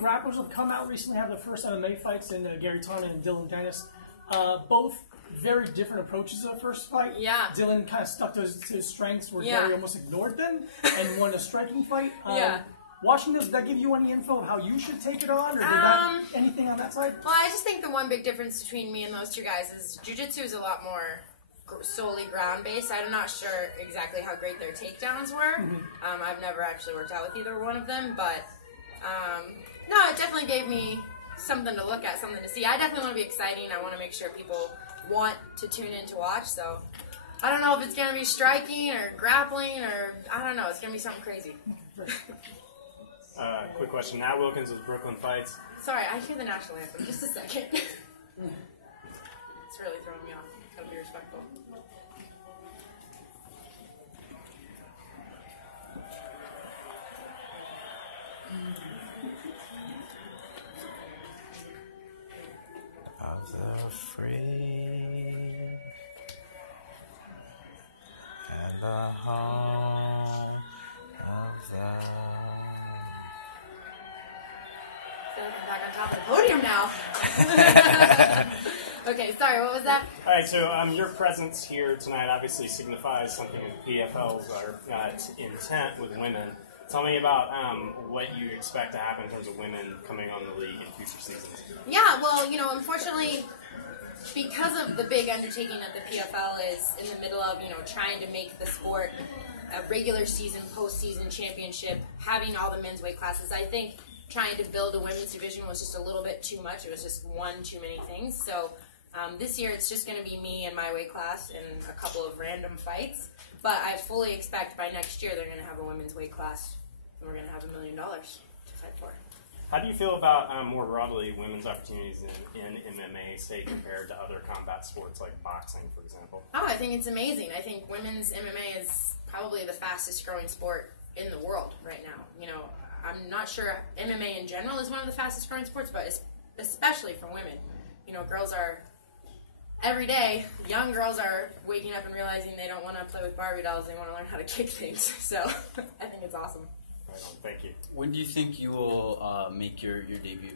grapplers have come out recently, have the first MMA fights in Gary Tonin and Dylan Dennis. Both very different approaches to the first fight. Yeah. Dylan kind of stuck to his strengths where Gary almost ignored them and won a striking fight. Watching this, did that give you any info of how you should take it on, or did that, anything on that side? Well, I just think the one big difference between me and those two guys is jiu-jitsu is a lot more solely ground-based. I'm not sure exactly how great their takedowns were. I've never actually worked out with either one of them, but no, it definitely gave me something to look at, something to see. I definitely want to be exciting. I want to make sure people want to tune in to watch, so I don't know if it's going to be striking or grappling or, I don't know, it's going to be something crazy. Quick question. Nat Wilkins with Brooklyn Fights. Sorry, I hear the national anthem. Just a second. It's really throwing me off. Gotta be respectful. Of the free and the home of the... I feel like I'm back on top of the podium now. Okay, sorry, what was that? All right, so your presence here tonight obviously signifies something in PFL's intent with women. Tell me about what you expect to happen in terms of women coming on the league in future seasons. Yeah, well, unfortunately, because of the big undertaking that the PFL is in the middle of, trying to make the sport a regular season, postseason championship, having all the men's weight classes, I think trying to build a women's division was just a little bit too much. It was just one too many things. So this year it's just going to be me and my weight class and a couple of random fights. But I fully expect by next year they're going to have a women's weight class and we're going to have $1 million to fight for. How do you feel about, more broadly, women's opportunities in MMA, say, compared to other combat sports like boxing, for example? Oh, I think it's amazing. I think women's MMA is probably the fastest growing sport in the world right now. I'm not sure MMA in general is one of the fastest growing sports, but especially for women. Girls are, every day, young girls are waking up and realizing they don't want to play with Barbie dolls, they want to learn how to kick things. So I think it's awesome. Right on. Thank you. When do you think you will make your debut?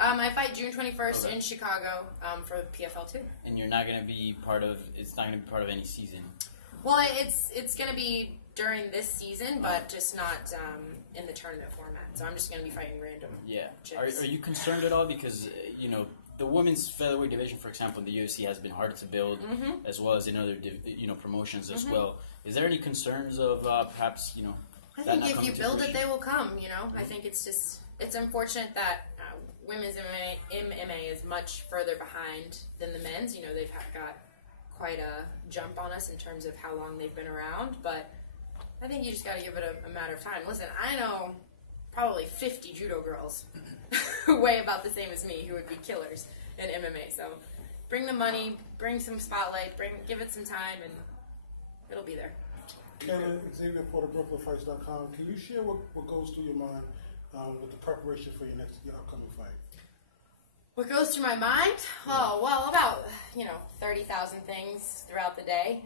I fight June 21st in Chicago for PFL 2. And you're not going to be part of, it's not going to be part of any season? Well, it's going to be during this season, but just not in the tournament format. So I'm just going to be fighting random. Yeah. chicks. Are you concerned at all? Because, the women's featherweight division, for example, in the UFC has been hard to build, as well as in other, promotions as well. Is there any concerns of perhaps, I think if you build it, they will come, I think it's unfortunate that women's MMA is much further behind than the men's. They've got quite a jump on us in terms of how long they've been around, but I think you just got to give it a matter of time. Listen, I know probably 50 judo girls who weigh about the same as me who would be killers in MMA, so bring the money, bring some spotlight, give it some time, and it'll be there. Kayla, Xavier Porter, BrooklynFights.com. Can you share what goes through your mind with the preparation for your upcoming fight? What goes through my mind? Oh, well, about, 30,000 things throughout the day.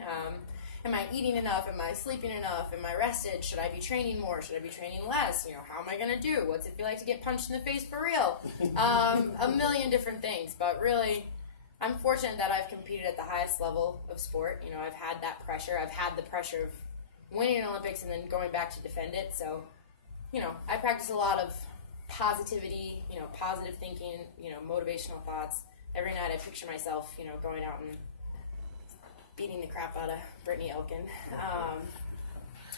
Am I eating enough? Am I sleeping enough? Am I rested? Should I be training more? Should I be training less? How am I going to do? What's it feel like to get punched in the face for real? A million different things, but really, I'm fortunate that I've competed at the highest level of sport. I've had that pressure. I've had the pressure of winning an Olympics and then going back to defend it. So, I practice a lot of positivity, positive thinking, motivational thoughts. Every night I picture myself, going out and beating the crap out of Brittany Elkin.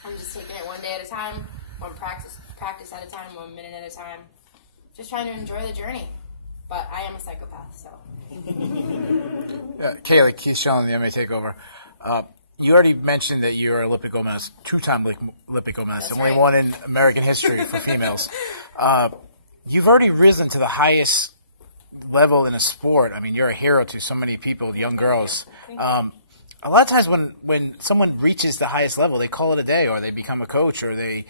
I'm just taking it one day at a time, one practice at a time, 1 minute at a time. Just trying to enjoy the journey. But I am a psychopath, so. Kayla, Keith Sean, the MMA Takeover. You already mentioned that you're an Olympic gold medalist, two-time Olympic gold medalist, That's only right. one in American history for females. You've already risen to the highest level in a sport. I mean, you're a hero to so many people, young girls. Thank you. A lot of times when someone reaches the highest level, they call it a day, or they become a coach, or they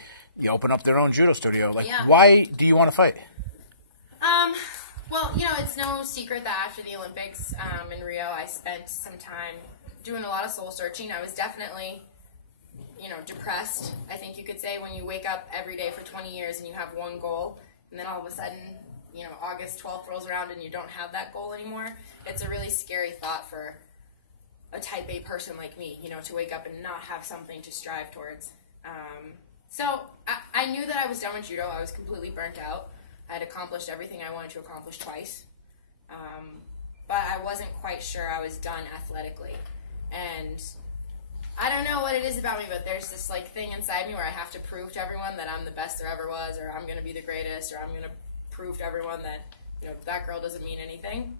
open up their own judo studio. Why do you want to fight? Well, it's no secret that after the Olympics in Rio, I spent some time doing a lot of soul searching. I was definitely, depressed, I think you could say, when you wake up every day for 20 years and you have one goal, and then all of a sudden, August 12th rolls around and you don't have that goal anymore. It's a really scary thought for a type A person like me, to wake up and not have something to strive towards. So I knew that I was done with judo. I was completely burnt out. I had accomplished everything I wanted to accomplish twice. But I wasn't quite sure I was done athletically. And I don't know what it is about me, but there's this thing inside me where I have to prove to everyone that I'm the best there ever was, or I'm going to be the greatest, or I'm going to prove to everyone that that girl doesn't mean anything.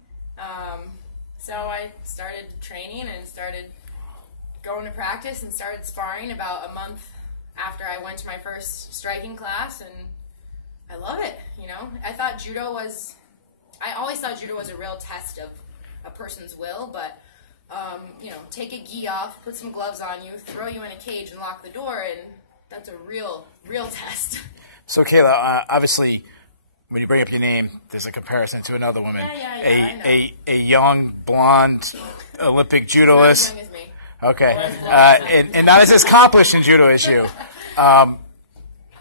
So I started training and started going to practice and started sparring about a month after I went to my first striking class, and I love it. I thought I always thought judo was a real test of a person's will, but take a gi off, put some gloves on you, throw you in a cage and lock the door, and that's a real test. So Kayla, obviously, when you bring up your name, there's a comparison to another woman. Yeah, I know. A young, blonde Olympic judoist. Not as young as me. Okay. And not as accomplished in judo as you.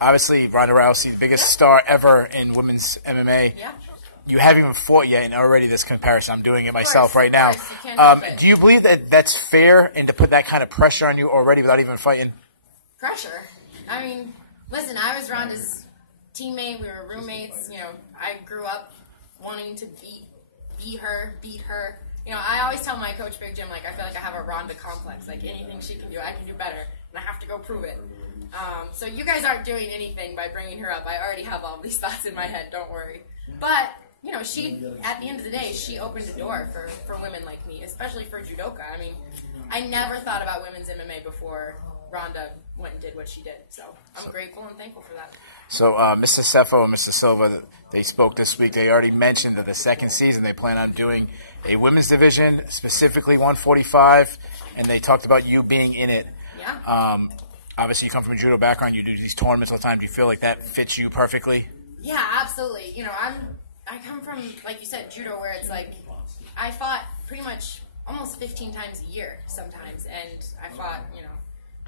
Obviously, Ronda Rousey, the biggest star ever in women's MMA. Yeah. You haven't even fought yet, and already this comparison. I'm doing it myself right now. You can't help it. Do you believe that that's fair, and to put that kind of pressure on you already without even fighting? Pressure? I mean, listen, I was Ronda's teammate. We were roommates. I grew up wanting to beat her. I always tell my coach, Big Jim, I feel like I have a Ronda complex. Anything she can do, I can do better, and I have to go prove it. So you guys aren't doing anything by bringing her up. I already have all these thoughts in my head. Don't worry. But she, at the end of the day, she opened a door for women like me, especially for judoka. I mean, I never thought about women's MMA before Ronda went and did what she did. So I'm grateful and thankful for that. So Mr. Cepho and Mr. Silva, they spoke this week. They already mentioned that the second season they plan on doing a women's division, specifically 145, and they talked about you being in it. Yeah. Obviously, you come from a judo background. You do these tournaments all the time. Do you feel like that fits you perfectly? Yeah, absolutely. I come from, like you said, judo, where it's I fought pretty much almost 15 times a year sometimes, and I fought,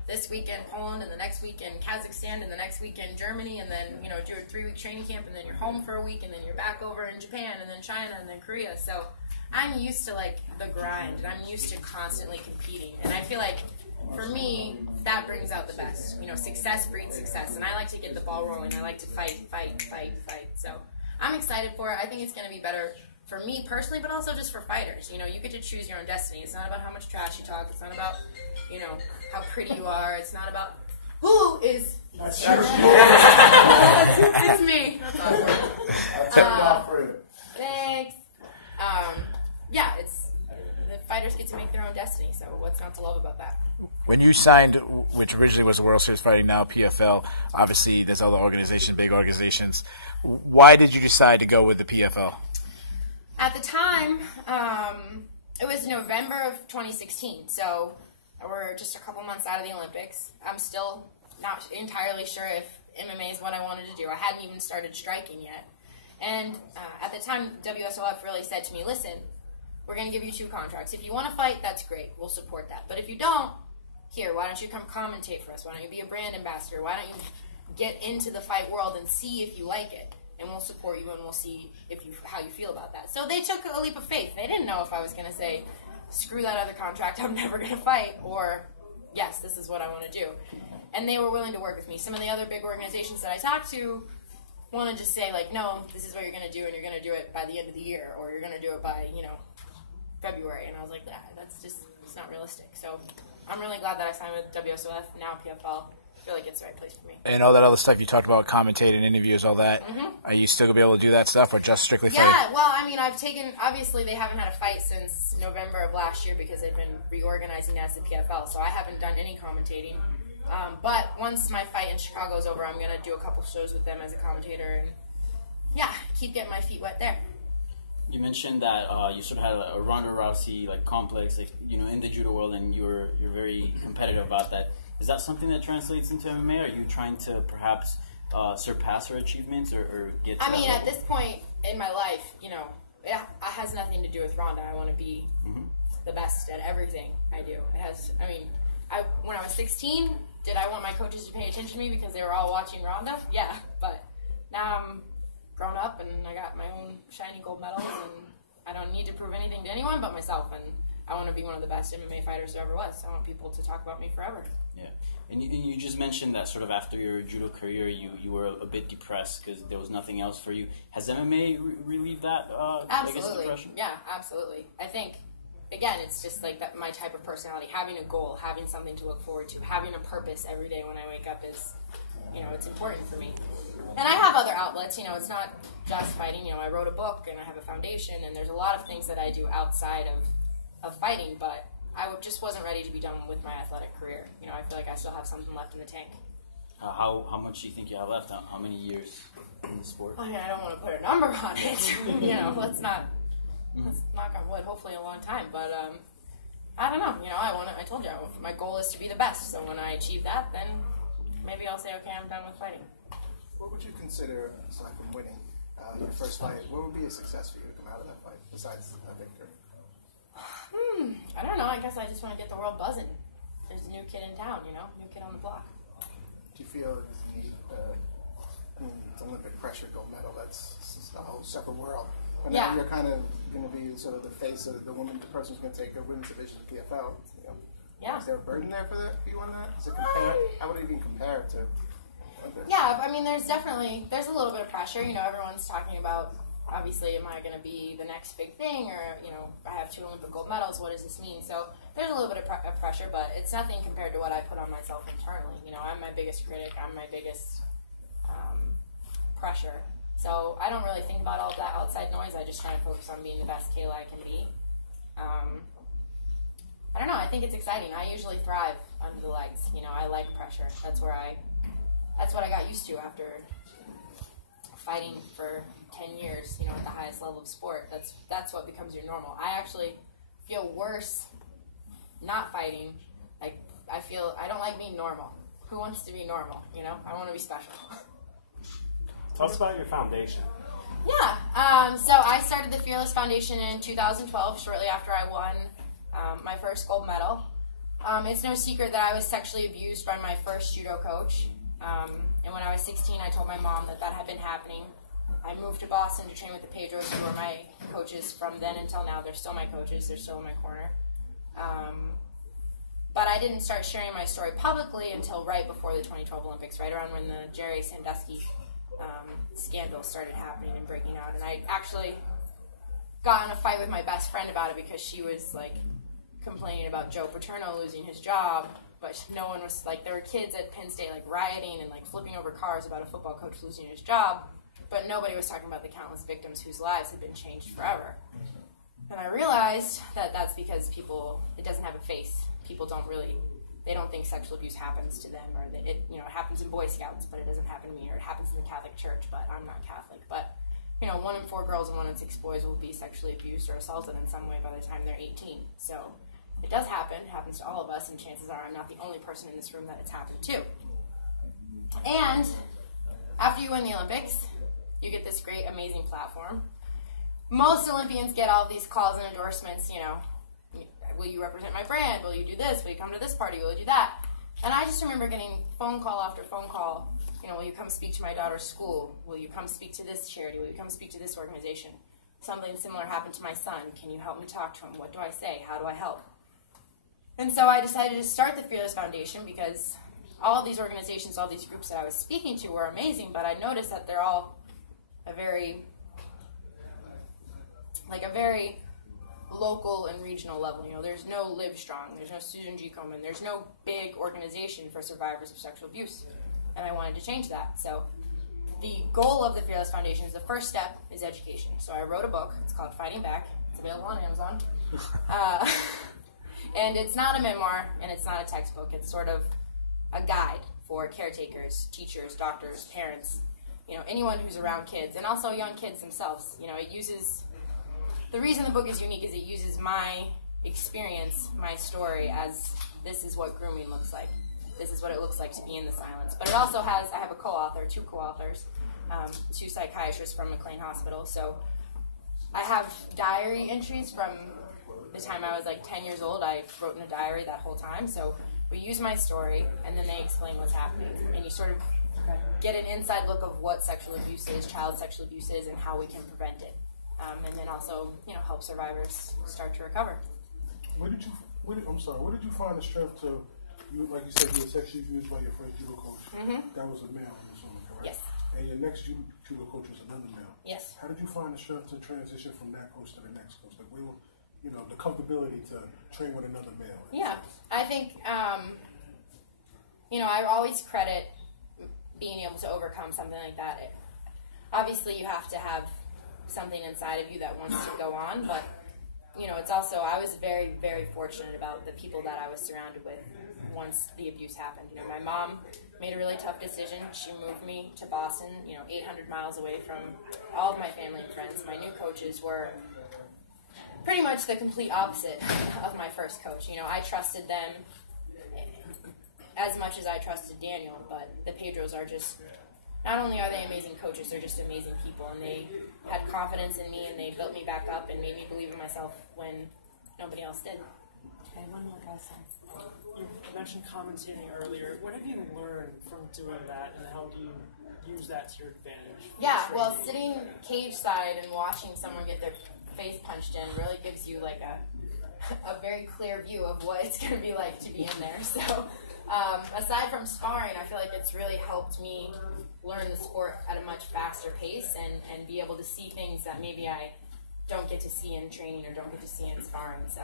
this week in Poland, and the next week in Kazakhstan, and the next week in Germany, and then, do a 3-week training camp, and then you're home for a week, and then you're back over in Japan, and then China, and then Korea. So I'm used to, the grind, and I'm used to constantly competing, and I feel like, for me, that brings out the best. Success breeds success, and I like to get the ball rolling. I like to fight. So I'm excited for it. I think it's going to be better for me personally, but also just for fighters. You get to choose your own destiny. It's not about how much trash you talk. It's not about, how pretty you are. It's not about who is... That's it's me. That's awesome. Thanks. Yeah, it's... The fighters get to make their own destiny, so what's not to love about that? When you signed, which originally was the World Series Fighting, now PFL, obviously there's other organizations, big organizations. Why did you decide to go with the PFL? At the time, it was November of 2016, so we're just a couple months out of the Olympics. I'm still not entirely sure if MMA is what I wanted to do. I hadn't even started striking yet. And at the time, WSOF really said to me, listen, we're going to give you 2 contracts. If you want to fight, that's great. We'll support that. But if you don't, here, why don't you come commentate for us? Why don't you be a brand ambassador? Why don't you get into the fight world and see if you like it? And we'll support you, and we'll see how you feel about that. So they took a leap of faith. They didn't know if I was going to say, screw that other contract, I'm never going to fight, or yes, this is what I want to do. And they were willing to work with me. Some of the other big organizations that I talked to want to just say, no, this is what you're going to do, and you're going to do it by the end of the year, or you're going to do it by, February. And I was like, it's not realistic. So I'm really glad that I signed with WSOF, now PFL. I feel like it's the right place for me. And all that other stuff you talked about, commentating, interviews, all that, are you still going to be able to do that stuff, or just strictly fighting? Yeah, well, I mean, obviously they haven't had a fight since November of last year because they've been reorganizing as the PFL, so I haven't done any commentating. But once my fight in Chicago is over, I'm going to do a couple shows with them as a commentator and, yeah, keep getting my feet wet there. You mentioned that you sort of had a Ronda Rousey complex, in the judo world, and you're very competitive about that. Is that something that translates into MMA? Are you trying to perhaps surpass her achievements or get? To at this point in my life, it has nothing to do with Ronda. I want to be the best at everything I do. It has. When I was 16, did I want my coaches to pay attention to me because they were all watching Ronda? Yeah, but now I'm grown up and I got my own shiny gold medals, and I don't need to prove anything to anyone but myself, and I want to be one of the best MMA fighters there ever was. I want people to talk about me forever. Yeah, and you just mentioned that sort of after your judo career, you were a bit depressed because there was nothing else for you. Has MMA relieved that? Absolutely. Depression? Yeah, absolutely. I think, again, it's just like that. My type of personality, having a goal, having something to look forward to, having a purpose every day when I wake up is, it's important for me. And I have other outlets. It's not just fighting. I wrote a book and I have a foundation, and there's a lot of things that I do outside of fighting, but I just wasn't ready to be done with my athletic career. I feel like I still have something left in the tank. How much do you think you have left? How many years in the sport? I don't want to put a number on it. Let's knock on wood. Hopefully a long time, but I don't know. I told you my goal is to be the best. So when I achieve that, then maybe I'll say, okay, I'm done with fighting. What would you consider, aside from winning your first fight, what would be a success for you to come out of that fight besides a victory? I don't know. I guess I just want to get the world buzzing. There's a new kid in town, new kid on the block. Do you feel there's a need? It's Olympic pressure, gold medal. That's a whole separate world. But now you're kind of going to be sort of the face of the woman, the person who's going to take a women's division of PFL. Yeah. Is there a burden there for you on that? Is it compare? How would it even compare to? Yeah, I mean, there's a little bit of pressure. Everyone's talking about, obviously, am I going to be the next big thing, or I have 2 Olympic gold medals. What does this mean? So there's a little bit of pressure, but it's nothing compared to what I put on myself internally. I'm my biggest critic. I'm my biggest pressure. So I don't really think about all of that outside noise. I just try to focus on being the best Kayla I can be. I don't know. I think it's exciting. I usually thrive under the lights. I like pressure. That's what I got used to after fighting for 10 years, at the highest level of sport. That's what becomes your normal. I actually feel worse not fighting. Like, I don't like being normal. Who wants to be normal, I want to be special. Tell us about your foundation. Yeah, so I started the Fearless Foundation in 2012, shortly after I won my first gold medal. It's no secret that I was sexually abused by my first judo coach. And when I was 16, I told my mom that had been happening. I moved to Boston to train with the Pedros, who were my coaches from then until now. They're still my coaches. They're still in my corner. But I didn't start sharing my story publicly until right before the 2012 Olympics, right around when the Jerry Sandusky scandal started happening and breaking out. And I actually got in a fight with my best friend about it because she was, complaining about Joe Paterno losing his job. But no one was, there were kids at Penn State, rioting and, flipping over cars about a football coach losing his job. But nobody was talking about the countless victims whose lives had been changed forever. And I realized that that's because it doesn't have a face. People they don't think sexual abuse happens to them, or that it happens in Boy Scouts, but it doesn't happen to me, or it happens in the Catholic Church, but I'm not Catholic. But, 1 in 4 girls and 1 in 6 boys will be sexually abused or assaulted in some way by the time they're 18. So it does happen. It happens to all of us, and chances are I'm not the only person in this room that it's happened to. And after you win the Olympics, you get this great, amazing platform. Most Olympians get all of these calls and endorsements, will you represent my brand? Will you do this? Will you come to this party? Will you do that? And I just remember getting phone call after phone call, will you come speak to my daughter's school? Will you come speak to this charity? Will you come speak to this organization? Something similar happened to my son. Can you help me talk to him? What do I say? How do I help? And so I decided to start the Fearless Foundation because all of these organizations, all these groups that I was speaking to were amazing, but I noticed that they're all a very local and regional level. There's no Live Strong, there's no Susan G. Komen, there's no big organization for survivors of sexual abuse. And I wanted to change that. So the goal of the Fearless Foundation is the first step is education. So I wrote a book. It's called Fighting Back. It's available on Amazon. And it's not a memoir, and it's not a textbook. It's sort of a guide for caretakers, teachers, doctors, parents, anyone who's around kids, and also young kids themselves. It uses, the reason the book is unique is it uses my experience, my story, as this is what grooming looks like. This is what it looks like to be in the silence. But it also has, I have a co-author, 2 co-authors, 2 psychiatrists from McLean Hospital. So I have diary entries from the time I was 10 years old. I wrote in a diary that whole time. So we use my story, and then they explain what's happening. And you sort of get an inside look of what sexual abuse is, child sexual abuse is, and how we can prevent it. And then also, help survivors start to recover. What did you find the strength to, like you said, you were sexually abused by your first judo coach. That was a male, I'm assuming, correct? Yes. And your next judo coach was another male. Yes. How did you find the strength to transition from that coach to the next coach? The real, the comfortability to train with another male. Yeah, I think, I always credit being able to overcome something like that. Obviously, you have to have something inside of you that wants to go on, but it's also, I was very, very fortunate about the people that I was surrounded with once the abuse happened. My mom made a really tough decision. She moved me to Boston, 800 miles away from all of my family and friends. My new coaches were pretty much the complete opposite of my first coach. I trusted them as much as I trusted Daniel, but the Pedros are just, not only are they amazing coaches, they're just amazing people, and they had confidence in me, and they built me back up and made me believe in myself when nobody else did. Okay, one more question. You mentioned commentating earlier. What have you learned from doing that, and how do you use that to your advantage? Yeah, well, sitting cage side and watching someone get their face punched in really gives you like a very clear view of what it's going to be like to be in there. So aside from sparring, I feel like it's really helped me learn the sport at a much faster pace and be able to see things that maybe I don't get to see in training or don't get to see in sparring. So,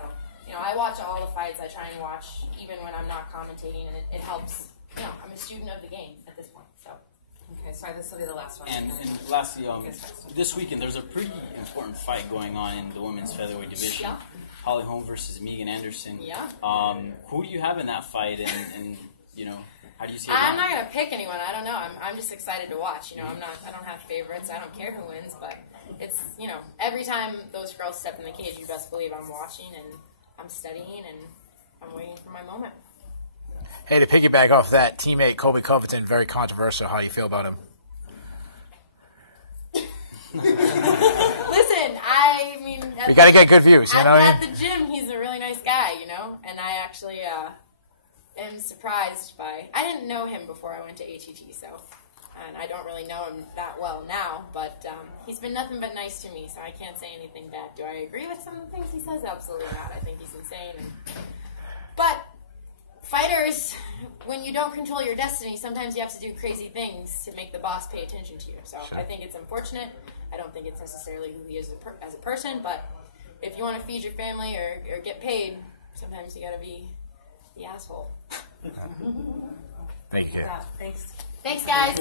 I watch all the fights. I try and watch even when I'm not commentating, and it helps. I'm a student of the game at this point. So. Okay, sorry, this will be the last one. And lastly, this weekend there's a pretty important fight going on in the women's featherweight division. Yeah. Holly Holm versus Megan Anderson. Yeah. Who do you have in that fight, and how do you see it? I'm not gonna pick anyone. I don't know. I'm just excited to watch. I don't have favorites. I don't care who wins, but it's every time those girls step in the cage, you best believe I'm watching and I'm studying and I'm waiting for my moment. Hey, to piggyback off that, teammate Colby Covington, very controversial. How do you feel about him? Listen, I mean... We got to get good views, At the gym, he's a really nice guy, and I actually am surprised by... I didn't know him before I went to HET, so... And I don't really know him that well now, but he's been nothing but nice to me, so I can't say anything bad. Do I agree with some of the things he says? Absolutely not. I think he's insane. But fighters, when you don't control your destiny, sometimes you have to do crazy things to make the boss pay attention to you. So sure. I think it's unfortunate. I don't think it's necessarily who he is as a person, but if you want to feed your family or get paid, sometimes you got to be the asshole. Thank you. Thanks. Thanks, guys.